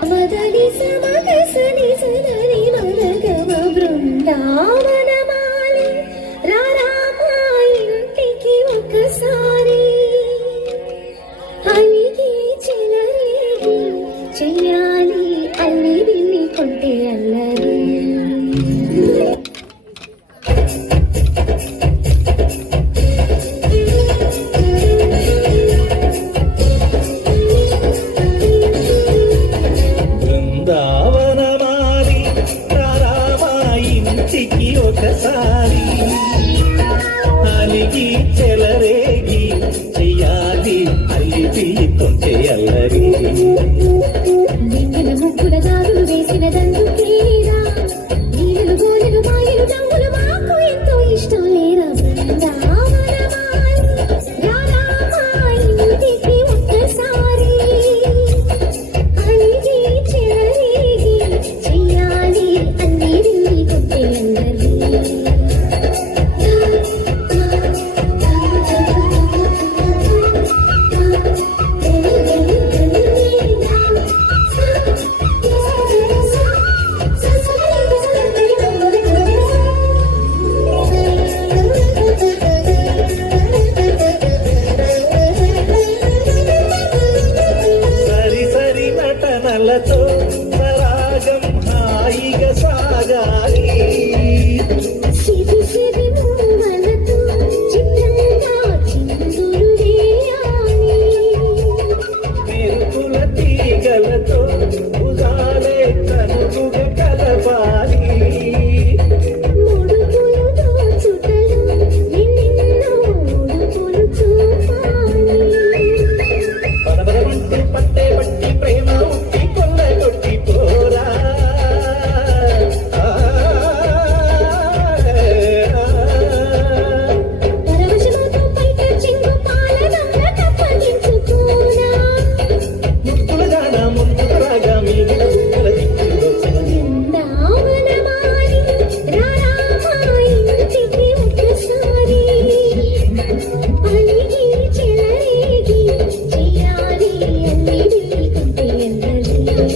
మదని సమగసని సదని మదగమ బృందావనమాలి రారామా ఇంటికి ఒకసారి అలిగి చెలరేగి చెయ్యాలి అల్లి విల్లి కొంటే అల్లరి ఒకసారి అలిగి చెలరేగి చెయ్యాలి అల్లిది కొంచె అల్లరి నింగిన ముగ్గుల దారులు వేసిన దండుకేరా నీళ్ళు గోలెలు మాయలు నవ్వులు మాకు ఎంతో ఇష్టం లేరా ఇంటికి ఒక్కసారి అలిగి చెలరేగి చెయ్యాలి అల్లి విల్లి కొంటే అల్లరి నటనలతో సరాగం హాయిగా సాగాలి సిరి సిరి మూవలతో చిత్రంగా చిందులు వేయాలి మెరుపుల తీగలతో భుజాలే కనుగుగా కలపాలి ముడుపులు దోచుటలు ఎన్నెన్నో ముడుపులు చూపాలి పడబడమంటూ పట్టే పట్టి ప్రేమ ఉట్టి కొల్ల కొట్టి పోరా పరవశముతో పైట చింగు పాలదమ్మ తప్పగించుకోనా ముక్కుల జాడ ముందుకు రాగా మిగిలిన ముక్కల దిక్కులో బృందావనమాలి రారామా ఇంటికి ఒకసారి అలిగి చెలరేగి చెయ్యాలి అల్లి విల్లి కొంటే అల్లరి